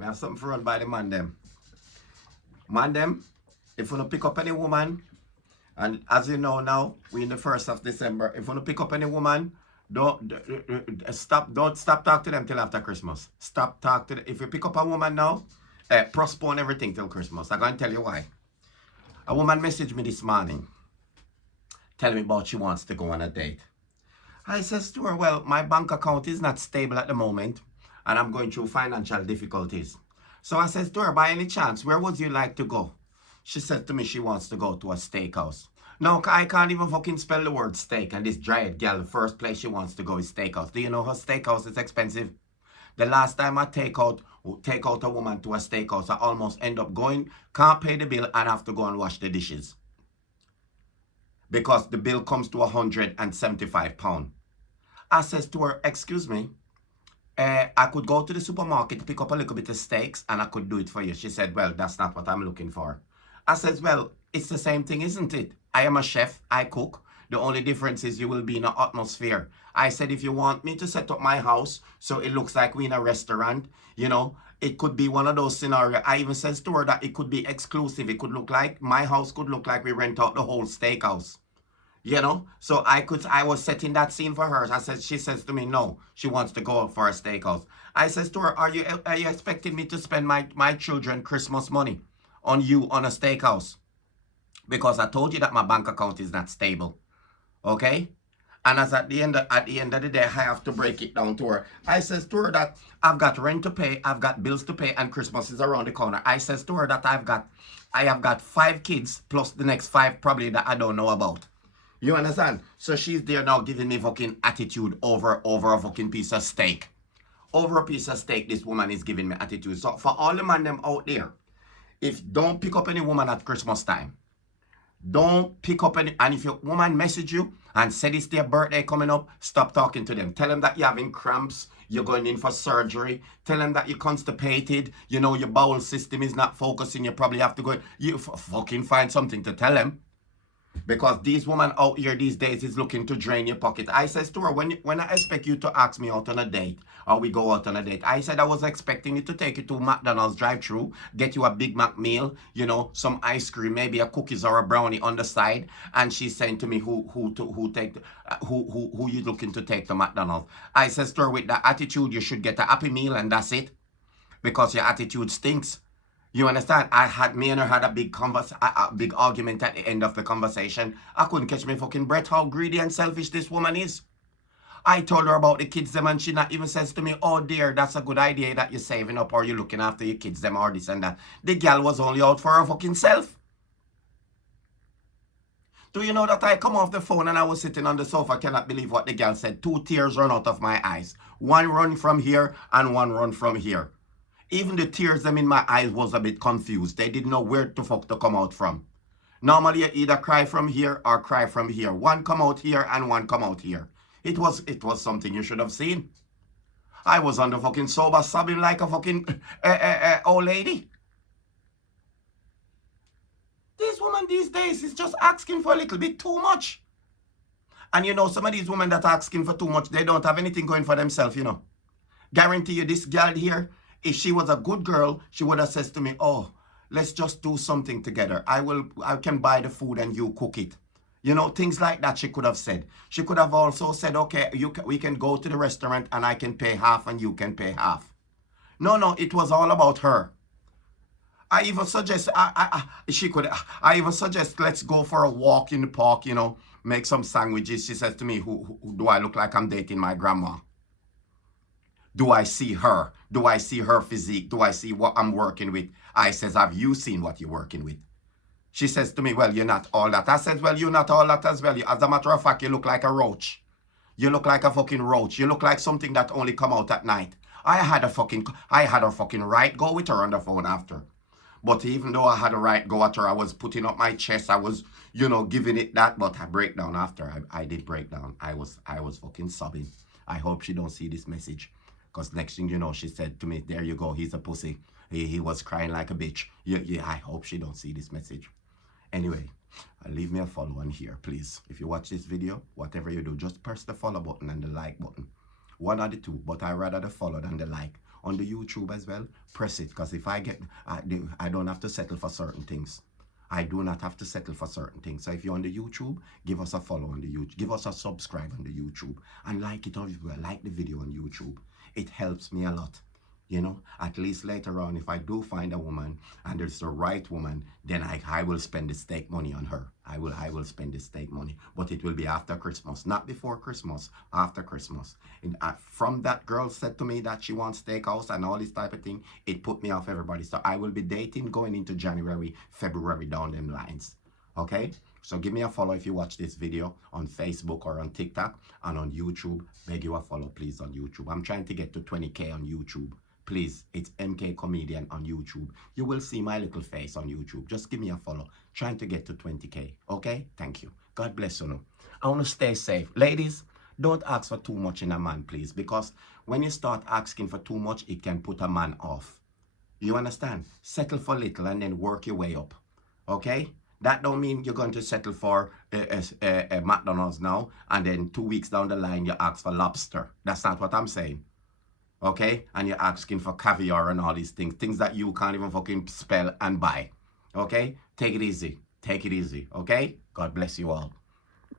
I have something for run by the man them. Man them, if you don't pick up any woman, and as you know now, we in the 1st of December, if you don't pick up any woman, don't stop talk to them till after Christmas. Stop talk to them. If you pick up a woman now, postpone everything till Christmas. I'm going to tell you why. A woman messaged me this morning, telling me about she wants to go on a date. I says to her, well, my bank account is not stable at the moment, and I'm going through financial difficulties. So I says to her, by any chance, where would you like to go? She said to me she wants to go to a steakhouse. No, I can't even fucking spell the word steak, and this dryad gal, the first place she wants to go is steakhouse. Do you know her steakhouse is expensive? The last time I take out a woman to a steakhouse, I almost end up going, can't pay the bill, and have to go and wash the dishes. Because the bill comes to £175. I says to her, excuse me, I could go to the supermarket to pick up a little bit of steaks and I could do it for you. She said, well, that's not what I'm looking for. I says, well, it's the same thing, isn't it? I am a chef, I cook. The only difference is you will be in an atmosphere. I said, if you want me to set up my house so it looks like we're in a restaurant, you know, it could be one of those scenarios. I even says to her that it could be exclusive. It could look like, my house could look like we rent out the whole steakhouse. You know, so I was setting that scene for her. She says to me, no, she wants to go for a steakhouse. I says to her, are you expecting me to spend my children Christmas money on you on a steakhouse? Because I told you that my bank account is not stable. Okay? And as at the end of the day, I have to break it down to her. I says to her that I've got rent to pay, I've got bills to pay, and Christmas is around the corner. I says to her that I have got 5 kids plus the next 5 probably that I don't know about. You understand? So she's there now giving me fucking attitude over a fucking piece of steak. Over a piece of steak, this woman is giving me attitude. So for all the man them out there, if don't pick up any woman at Christmas time. Don't pick up any, and if your woman message you and said it's their birthday coming up, stop talking to them. Tell them that you're having cramps, you're going in for surgery. Tell them that you're constipated, you know, your bowel system is not focusing, you probably have to go, you fucking find something to tell them. Because these women out here these days is looking to drain your pocket. I says to her, when I expect you to ask me out on a date, or we go out on a date, I said I was expecting you to take you to McDonald's drive-thru, get you a Big Mac meal, you know, some ice cream, maybe a cookies or a brownie on the side. And she's saying to me who you looking to take to McDonald's. I says to her, with that attitude, you should get a Happy Meal and that's it. Because your attitude stinks. You understand? Me and her had a big argument at the end of the conversation. I couldn't catch my fucking breath how greedy and selfish this woman is. I told her about the kids them and she not even says to me, oh dear, that's a good idea that you're saving up or you're looking after your kids them or this and that. The gal was only out for her fucking self. Do you know that I come off the phone and I was sitting on the sofa, cannot believe what the gal said. 2 tears run out of my eyes. One run from here and one run from here. Even the tears them in my eyes was a bit confused. They didn't know where the fuck to come out from. Normally you either cry from here or cry from here. One come out here and one come out here. It was something you should have seen. I was on the fucking sofa sobbing like a fucking old lady. This woman these days is just asking for a little bit too much. And you know, some of these women that are asking for too much, they don't have anything going for themselves, you know. Guarantee you this girl here, if she was a good girl, she would have said to me, oh, let's just do something together. I can buy the food and you cook it. You know, things like that she could have said. She could have also said, okay, we can go to the restaurant and I can pay half and you can pay half. No, it was all about her. I even suggest, I even suggest let's go for a walk in the park, you know, make some sandwiches. She says to me, who do I look like I'm dating my grandma? Do I see her? Do I see her physique? Do I see what I'm working with? I says, have you seen what you're working with? She says to me, well, you're not all that. I said, well, you're not all that as well. As a matter of fact, you look like a roach. You look like a fucking roach. You look like something that only come out at night. I had a fucking right go with her on the phone after. But even though I had a right go at her, I was putting up my chest. I was, you know, giving it that. But I break down after. I did break down. I was fucking sobbing. I hope she don't see this message. Because next thing you know, she said to me, there you go, he's a pussy. He was crying like a bitch. Yeah, I hope she don't see this message. Anyway, leave me a follow on here, please. If you watch this video, whatever you do, just press the follow button and the like button. One of the two, but I rather the follow than the like. on the YouTube as well, press it. Because if I get, I don't have to settle for certain things. I do not have to settle for certain things. So if you're on the YouTube, give us a follow on the YouTube. Give us a subscribe on the YouTube. And like it, or like the video on YouTube. It helps me a lot. You know, at least later on, if I do find a woman and it's the right woman, then I will spend the steak money on her. I will spend the steak money, but it will be after Christmas, not before Christmas, after Christmas. And from that girl said to me that she wants steakhouse and all this type of thing, it put me off everybody. So I will be dating going into January, February, down them lines. Okay? So give me a follow if you watch this video on Facebook or on TikTok, and on YouTube. Beg you a follow, please, on YouTube. I'm trying to get to 20K on YouTube. Please, it's MK Comedian on YouTube. You will see my little face on YouTube. Just give me a follow. Trying to get to 20K. Okay? Thank you. God bless you. I want to stay safe. Ladies, don't ask for too much in a man, please. Because when you start asking for too much, it can put a man off. You understand? Settle for little and then work your way up. Okay? That don't mean you're going to settle for a McDonald's now, and then 2 weeks down the line, you ask for lobster. That's not what I'm saying. Okay? And you're asking for caviar and all these things that you can't even fucking spell and buy. Okay? Take it easy. Take it easy. Okay? God bless you all.